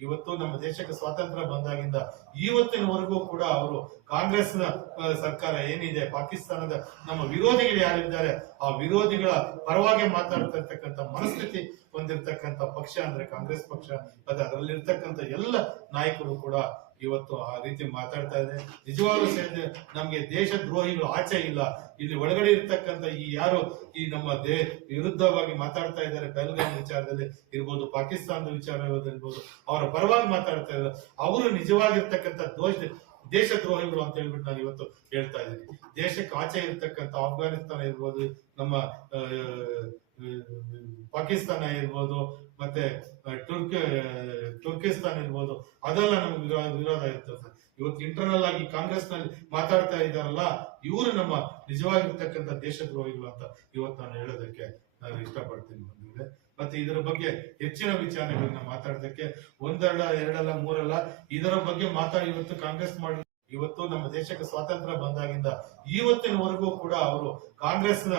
ಇವತ್ತು ನಮ್ಮ ದೇಶಕ್ಕೆ ಸ್ವಾತಂತ್ರ್ಯ ಬಂದಾಗಿಂದ ಇವತ್ತಿನವರೆಗೂ ಕೂಡ ಅವರು ಕಾಂಗ್ರೆಸ್ನ ಆ, ಸರ್ಕಾರ ಏನಿದೆ ಪಾಕಿಸ್ತಾನದ ನಮ್ಮ ವಿರೋಧಿಗಳು ಯಾರಿದ್ದಾರೆ ಆ ವಿರೋಧಿಗಳ ಪರವಾಗಿ ಮಾತಾಡ್ತಿರ್ತಕ್ಕಂಥ ಮನಸ್ಥಿತಿ ಹೊಂದಿರತಕ್ಕಂಥ ಪಕ್ಷ ಅಂದ್ರೆ ಕಾಂಗ್ರೆಸ್ ಪಕ್ಷ ಮತ್ತೆ ಅದರಲ್ಲಿರ್ತಕ್ಕಂಥ ಎಲ್ಲ ನಾಯಕರು ಕೂಡ ಇವತ್ತು ಆ ರೀತಿ ಮಾತಾಡ್ತಾ ಇದೆ ನಿಜವಾಗ್ಲೂ ಸೇರಿದೆ ನಮ್ಗೆ ದೇಶ ದ್ರೋಹಿಗಳು ಆಚೆ ಇಲ್ಲ. ಇಲ್ಲಿ ಒಳಗಡೆ ಇರ್ತಕ್ಕಂಥ ಈ ಯಾರು ಈ ನಮ್ಮ ದೇ ವಿರುದ್ಧವಾಗಿ ಮಾತಾಡ್ತಾ ಇದ್ದಾರೆ ಬೆಲ್ಗಾಮ್ ವಿಚಾರದಲ್ಲಿ ಇರ್ಬೋದು, ಪಾಕಿಸ್ತಾನದ ವಿಚಾರ ಇರ್ಬೋದು, ಅವರ ಪರವಾಗಿ ಮಾತಾಡ್ತಾ ಇದ್ದಾರೆ. ಅವರು ನಿಜವಾಗಿರ್ತಕ್ಕಂಥ ದೋಷ ದೇಶ ದ್ರೋಹಿಗಳು ಅಂತ ಹೇಳ್ಬಿಟ್ಟು ನಾನು ಇವತ್ತು ಹೇಳ್ತಾ ಇದ್ದೀನಿ. ದೇಶಕ್ಕೆ ಆಚೆ ಇರ್ತಕ್ಕಂಥ ಅಫ್ಘಾನಿಸ್ತಾನ ಇರ್ಬೋದು, ನಮ್ಮ ಪಾಕಿಸ್ತಾನ ಇರ್ಬೋದು ಮತ್ತೆ ಟುರ್ಕಿ ತುರ್ಕ ತುರ್ಕಿಸ್ತಾನ್ ಇರ್ಬೋದು, ಅದೆಲ್ಲ ನಮ್ಗೆ ವಿರೋಧ ವಿರೋಧ ಇರ್ತದೆ. ಇವತ್ತು ಇಂಟರ್ನಲ್ ಆಗಿ ಕಾಂಗ್ರೆಸ್ನಲ್ಲಿ ಮಾತಾಡ್ತಾ ಇದಾರಲ್ಲ, ಇವರು ನಮ್ಮ ನಿಜವಾಗಿರ್ತಕ್ಕಂಥ ದೇಶದ್ರೋಹಿಗಳು ಅಂತ ಇವತ್ತು ನಾನು ಹೇಳೋದಕ್ಕೆ ನಾನು ಇಷ್ಟಪಡ್ತೀನಿ ಬಂದಿದೆ ಮತ್ತೆ ಇದರ ಬಗ್ಗೆ ಹೆಚ್ಚಿನ ವಿಚಾರಗಳನ್ನ ಮಾತಾಡೋದಕ್ಕೆ ಒಂದಲ್ಲ, ಎರಡಲ್ಲ, ಮೂರಲ್ಲ, ಇದರ ಬಗ್ಗೆ ಮಾತಾಡಿ ಇವತ್ತು ಕಾಂಗ್ರೆಸ್ ಮಾಡಿ ಇವತ್ತು ನಮ್ಮ ದೇಶಕ್ಕೆ ಸ್ವಾತಂತ್ರ್ಯ ಬಂದಾಗಿಂದ ಇವತ್ತಿನವರೆಗೂ ಕೂಡ ಅವರು ಕಾಂಗ್ರೆಸ್ನ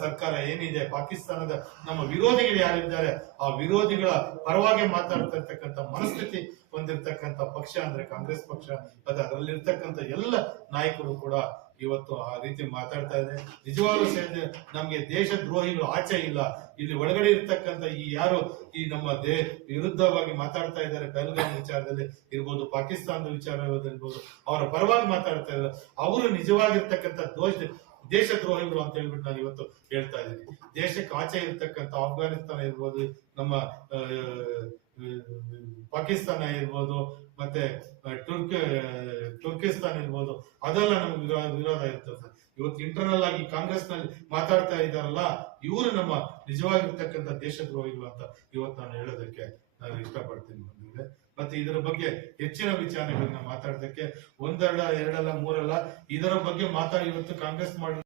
ಸರ್ಕಾರ ಏನಿದೆ, ಪಾಕಿಸ್ತಾನದ ನಮ್ಮ ವಿರೋಧಿಗಳು ಯಾರಿದ್ದಾರೆ, ಆ ವಿರೋಧಿಗಳ ಪರವಾಗಿ ಮಾತಾಡ್ತಿರ್ತಕ್ಕಂಥ ಮನಸ್ಥಿತಿ ಹೊಂದಿರತಕ್ಕಂಥ ಪಕ್ಷ ಅಂದ್ರೆ ಕಾಂಗ್ರೆಸ್ ಪಕ್ಷ ಮತ್ತೆ ಅದರಲ್ಲಿರ್ತಕ್ಕಂಥ ಎಲ್ಲ ನಾಯಕರು ಕೂಡ ಇವತ್ತು ಆ ರೀತಿ ಮಾತಾಡ್ತಾ ಇದೆ. ನಿಜವಾಗ್ಲೂ ಸೇರಿದೆ ನಮ್ಗೆ ದೇಶ ದ್ರೋಹಿಗಳು ಆಚೆ ಇಲ್ಲ. ಇಲ್ಲಿ ಒಳಗಡೆ ಇರ್ತಕ್ಕಂಥ ಈ ಯಾರು ಈ ನಮ್ಮ ದೇ ವಿರುದ್ಧವಾಗಿ ಮಾತಾಡ್ತಾ ಇದ್ದಾರೆ ಬೆಲ್ಗಾಮ್ ವಿಚಾರದಲ್ಲಿ ಇರ್ಬೋದು ಪಾಕಿಸ್ತಾನದ ವಿಚಾರ ಇರ್ಬೋದು ಅವರ ಪರವಾಗಿ ಮಾತಾಡ್ತಾ ಇದ್ದಾರೆ. ಅವರು ನಿಜವಾಗಿರ್ತಕ್ಕಂಥ ದೋಷ ದೇಶ ದ್ರೋಹಿಗಳು ಅಂತ ಹೇಳ್ಬಿಟ್ಟು ನಾನು ಇವತ್ತು ಹೇಳ್ತಾ ಇದ್ದೀನಿ. ದೇಶಕ್ಕೆ ಆಚೆ ಇರ್ತಕ್ಕಂಥ ಅಫ್ಘಾನಿಸ್ತಾನ ಇರ್ಬೋದು ನಮ್ಮ ಪಾಕಿಸ್ತಾನ ಇರ್ಬೋದು ಮತ್ತೆ ಆ, ತುರ್ಕಿಸ್ತಾನ್ ಇರ್ಬೋದು ಅದೆಲ್ಲ ನಮ್ಗೆ ವಿರೋಧ ವಿರೋಧ ಇರ್ತದೆ ಸರ್. ಇವತ್ತು ಇಂಟರ್ನಲ್ ಆಗಿ ಕಾಂಗ್ರೆಸ್ನಲ್ಲಿ ಮಾತಾಡ್ತಾ ಇದ್ದಾರಲ್ಲ, ಇವರು ನಮ್ಮ ನಿಜವಾಗಿರ್ತಕ್ಕಂಥ ದೇಶದ್ರೋಹಿಗಳು ಅಂತ ಇವತ್ತು ನಾನು ಹೇಳೋದಕ್ಕೆ ನಾನು ಇಷ್ಟಪಡ್ತೀನಿ ಮತ್ತೆ ಇದರ ಬಗ್ಗೆ ಹೆಚ್ಚಿನ ವಿಚಾರಗಳನ್ನ ಮಾತಾಡೋದಕ್ಕೆ ಒಂದೆರಡ ಎರಡಲ್ಲ, ಮೂರಲ್ಲ, ಇದರ ಬಗ್ಗೆ ಮಾತಾಡಿ ಇವತ್ತು ಕಾಂಗ್ರೆಸ್ ಮಾಡಿ